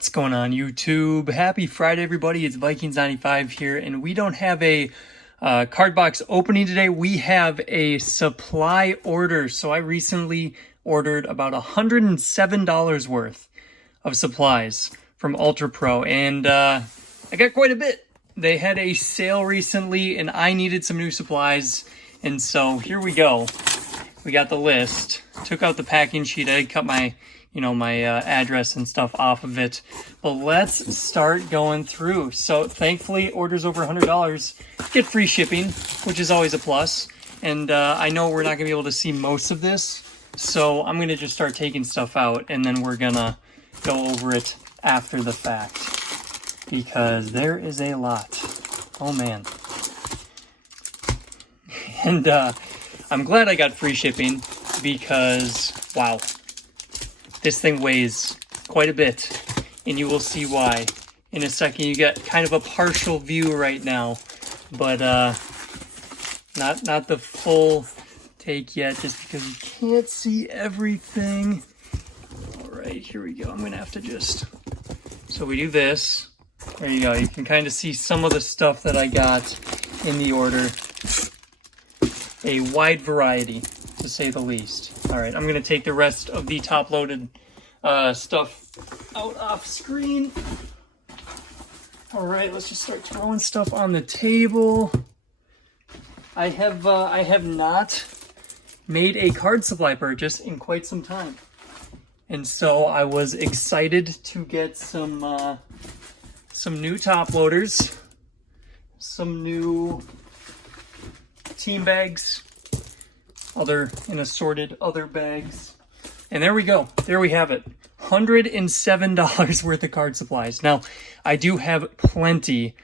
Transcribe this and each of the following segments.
What's going on, YouTube? Happy Friday, everybody. It's Vikings95 here, and we don't have a card box opening today. We have a supply order. So I recently ordered about $107 worth of supplies from Ultra Pro, and I got quite a bit. They had a sale recently, and I needed some new supplies, and so here we go. We got the list. Took out the packing sheet. I cut my address and stuff off of it. But let's start going through. So thankfully, orders over $100 get free shipping, which is always a plus. And I know we're not gonna be able to see most of this, so I'm gonna just start taking stuff out, and then we're gonna go over it after the fact, because there is a lot. Oh man. And I'm glad I got free shipping, because wow, this thing weighs quite a bit, and you will see why in a second. You get kind of a partial view right now, but not the full take yet, just because you can't see everything. All right, here we go. I'm gonna have to just, so we do this. There you go. You can kind of see some of the stuff that I got in the order. A wide variety, to say the least. All right, I'm gonna take the rest of the top-loaded stuff out off screen. All right, let's just start throwing stuff on the table. I have not made a card supply purchase in quite some time, and so I was excited to get some new top loaders, some new team bags, in assorted other bags. And there we go. There we have it. $107 worth of card supplies. Now, I do have plenty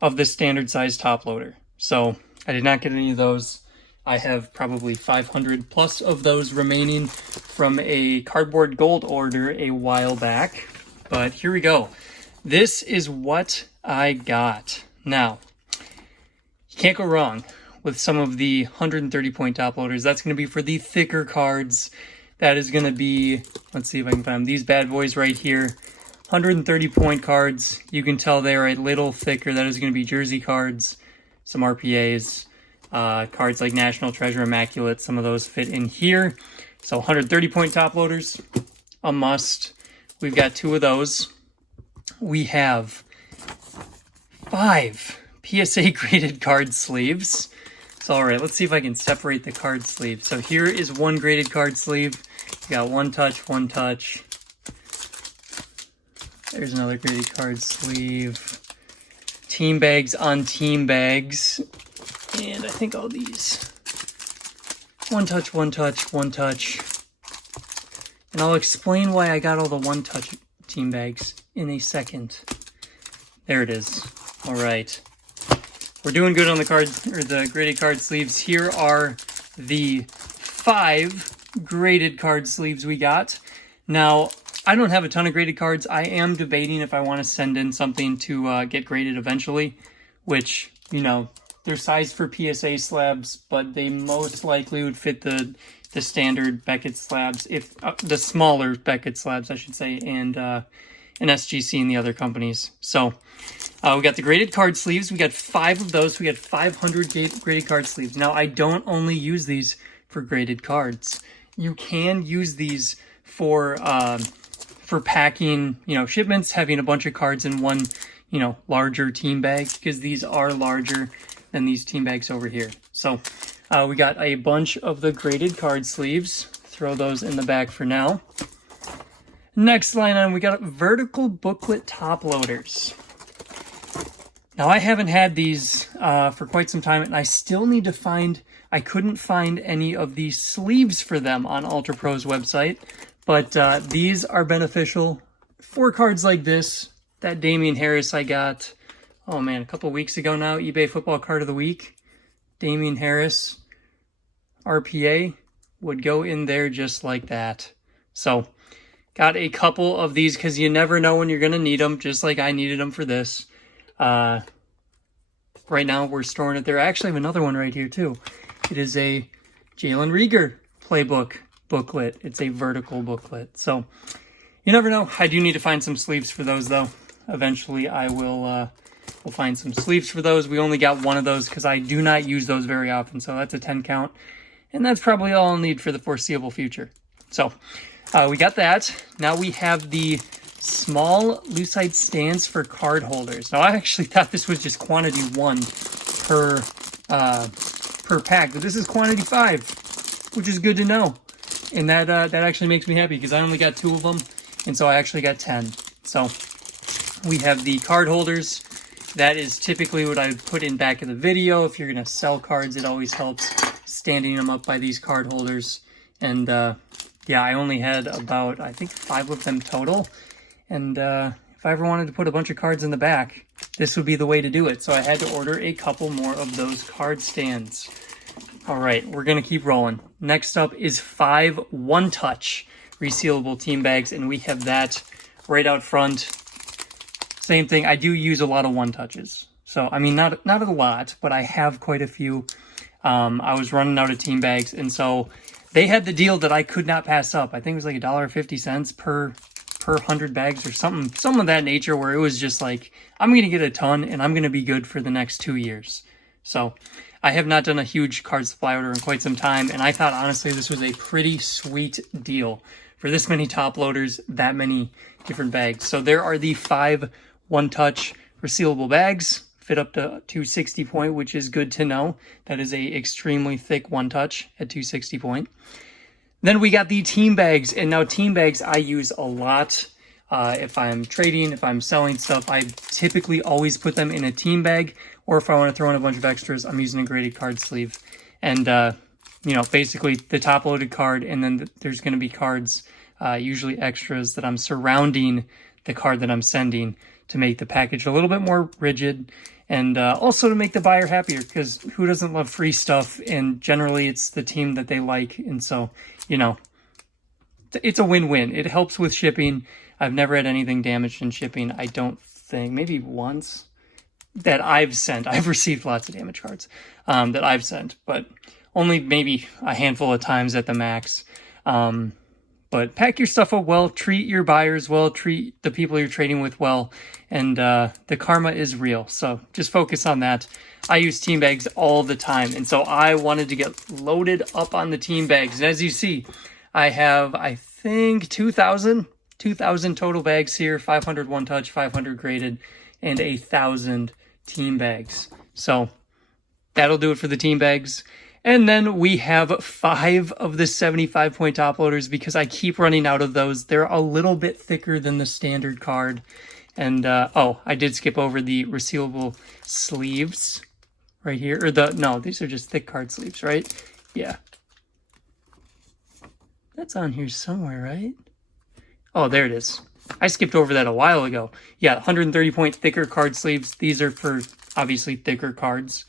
of the standard size top loader, so I did not get any of those. I have probably 500 plus of those remaining from a cardboard gold order a while back. But here we go. This is what I got. Now, you can't go wrong with some of the 130 point top loaders. That's going to be for the thicker cards. That is going to be, let's see if I can find them, these bad boys right here. 130 point cards. You can tell they're a little thicker. That is going to be jersey cards, some RPAs, cards like National Treasure, Immaculate. Some of those fit in here. So 130 point top loaders, a must. We've got 2 of those. We have 5 PSA graded card sleeves. So, all right, let's see if I can separate the card sleeve. So here is one graded card sleeve. We got one touch, one touch. There's another graded card sleeve. Team bags on team bags. And I think all these. One touch, one touch, one touch. And I'll explain why I got all the one touch team bags in a second. There it is. All right. We're doing good on the cards, or the graded card sleeves. Here are the 5 graded card sleeves we got. Now, I don't have a ton of graded cards. I am debating if I want to send in something to get graded eventually, which, they're sized for PSA slabs, but they most likely would fit the standard Beckett slabs, if the smaller Beckett slabs, I should say, and an SGC and the other companies. So we got the graded card sleeves. We got 5 of those. We got 500 graded card sleeves. Now, I don't only use these for graded cards. You can use these for packing, shipments, having a bunch of cards in one, larger team bag, because these are larger than these team bags over here. So we got a bunch of the graded card sleeves. Throw those in the bag for now. Next line on, we got vertical booklet top loaders. Now, I haven't had these for quite some time, and I still need to find, I couldn't find any of the sleeves for them on Ultra Pro's website, but these are beneficial for cards like this. That Damian Harris I got, oh man, a couple weeks ago now, eBay Football Card of the Week. Damian Harris, RPA, would go in there just like that. So, got a couple of these, because you never know when you're going to need them, just like I needed them for this. Right now we're storing it there. I actually have another one right here too. It is a Jalen Reagor playbook booklet. It's a vertical booklet. So You never know. I do need to find some sleeves for those, though. Eventually, I will find some sleeves for those. We only got one of those because I do not use those very often, so that's a 10 count. And that's probably all I'll need for the foreseeable future. So, we got that. Now we have the small lucite stands for card holders. Now, I actually thought this was just quantity 1 per pack, but this is quantity 5, which is good to know. And that actually makes me happy because I only got 2 of them, and so I actually got 10. So we have the card holders. That is typically what I would put in back of the video. If you're going to sell cards, it always helps standing them up by these card holders. And yeah, I only had about, I think, 5 of them total. And if I ever wanted to put a bunch of cards in the back, this would be the way to do it. So I had to order a couple more of those card stands. All right, we're going to keep rolling. Next up is 5 one-touch resealable team bags, and we have that right out front. Same thing, I do use a lot of one-touches. So, I mean, not a lot, but I have quite a few. I was running out of team bags, and so they had the deal that I could not pass up. I think it was like $1.50 per 100 bags or something of that nature, where it was just like, I'm going to get a ton, and I'm going to be good for the next 2 years. So I have not done a huge card supply order in quite some time, and I thought, honestly, this was a pretty sweet deal for this many top loaders, that many different bags. So there are the 5 one-touch resealable bags, fit up to 260 point, which is good to know. That is a extremely thick one-touch at 260 point. Then we got the team bags, and now team bags I use a lot. If I'm trading, if I'm selling stuff, I typically always put them in a team bag, or if I want to throw in a bunch of extras, I'm using a graded card sleeve. And, you know, basically the top loaded card, and then there's going to be cards, usually extras, that I'm surrounding the card that I'm sending to make the package a little bit more rigid, and also to make the buyer happier, because who doesn't love free stuff? And generally it's the team that they like, and so, you know, it's a win-win. It helps with shipping. I've never had anything damaged in shipping, I don't think. Maybe once that I've sent. I've received lots of damaged cards that I've sent, but only maybe a handful of times at the max. But pack your stuff up well, treat your buyers well, treat the people you're trading with well, and the karma is real. So just focus on that. I use team bags all the time, and so I wanted to get loaded up on the team bags. And as you see, I have, I think, 2,000 total bags here, 500 one-touch, 500 graded, and 1,000 team bags. So that'll do it for the team bags. And then we have 5 of the 75-point top loaders because I keep running out of those. They're a little bit thicker than the standard card. And, oh, I did skip over the resealable sleeves right here. Or no, these are just thick card sleeves, right? Yeah. That's on here somewhere, right? Oh, there it is. I skipped over that a while ago. Yeah, 130-point thicker card sleeves. These are for, obviously, thicker cards.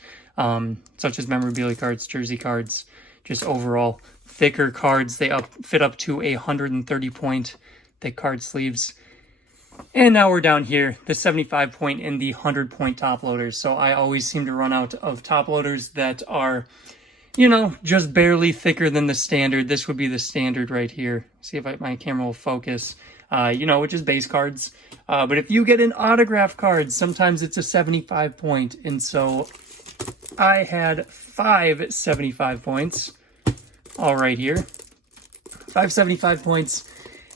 Such as memorabilia cards, jersey cards, just overall thicker cards. They fit up to 130-point thick card sleeves. And now we're down here, the 75-point and the 100-point top loaders. So I always seem to run out of top loaders that are, you know, just barely thicker than the standard. This would be the standard right here. See if my camera will focus. You know, which is base cards. But if you get an autograph card, sometimes it's a 75-point. And so I had 5 75 points, all right here, 5 75 points,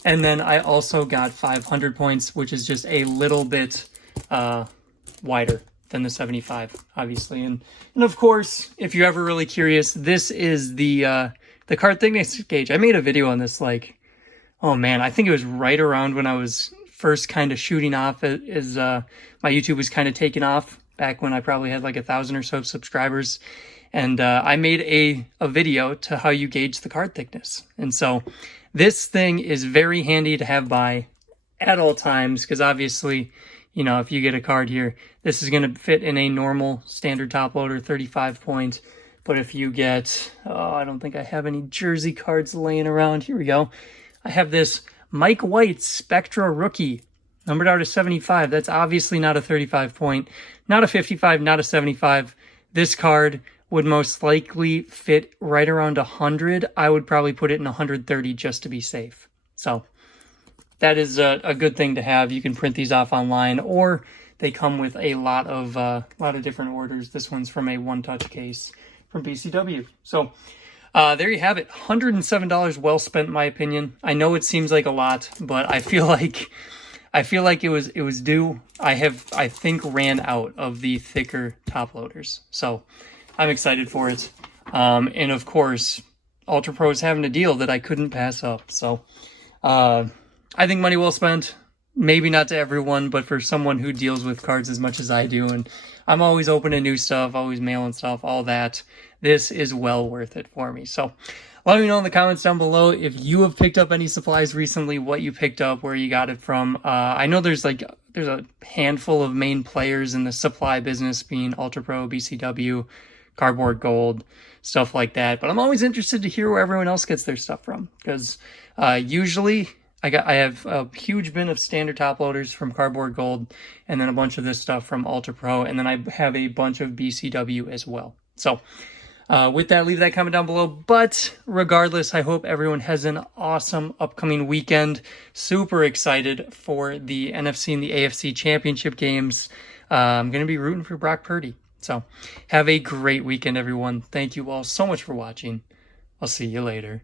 and then I also got 500 points, which is just a little bit wider than the 75, obviously. And of course, if you're ever really curious, this is the card thickness gauge. I made a video on this, like, oh man, I think it was right around when I was first kind of shooting off as my YouTube was kind of taking off. Back when I probably had like 1,000 or so subscribers, and I made a video to how you gauge the card thickness. And so this thing is very handy to have by at all times, because obviously, you know, if you get a card here, this is going to fit in a normal standard top loader 35-point. But if you get, oh, I don't think I have any jersey cards laying around. Here we go. I have this Mike White Spectra rookie, numbered out of 75. That's obviously not a 35-point, not a 55, not a 75. This card would most likely fit right around 100. I would probably put it in 130 just to be safe. So that is a good thing to have. You can print these off online, or they come with a lot of different orders. This one's from a one-touch case from BCW. So there you have it. $107 well spent, in my opinion. I know it seems like a lot, but I feel like it was due. I think ran out of the thicker top loaders, so I'm excited for it. And of course, Ultra Pro is having a deal that I couldn't pass up. So I think money well spent. Maybe not to everyone, but for someone who deals with cards as much as I do, and I'm always open to new stuff, always mailing stuff, all that, this is well worth it for me. So let me know in the comments down below if you have picked up any supplies recently, what you picked up, where you got it from. I know there's a handful of main players in the supply business, being Ultra Pro, BCW, Cardboard Gold, stuff like that. But I'm always interested to hear where everyone else gets their stuff from, because usually I have a huge bin of standard top loaders from Cardboard Gold, and then a bunch of this stuff from Ultra Pro, and then I have a bunch of BCW as well. So with that, leave that comment down below. But regardless, I hope everyone has an awesome upcoming weekend. Super excited for the NFC and the AFC championship games. I'm going to be rooting for Brock Purdy. So have a great weekend, everyone. Thank you all so much for watching. I'll see you later.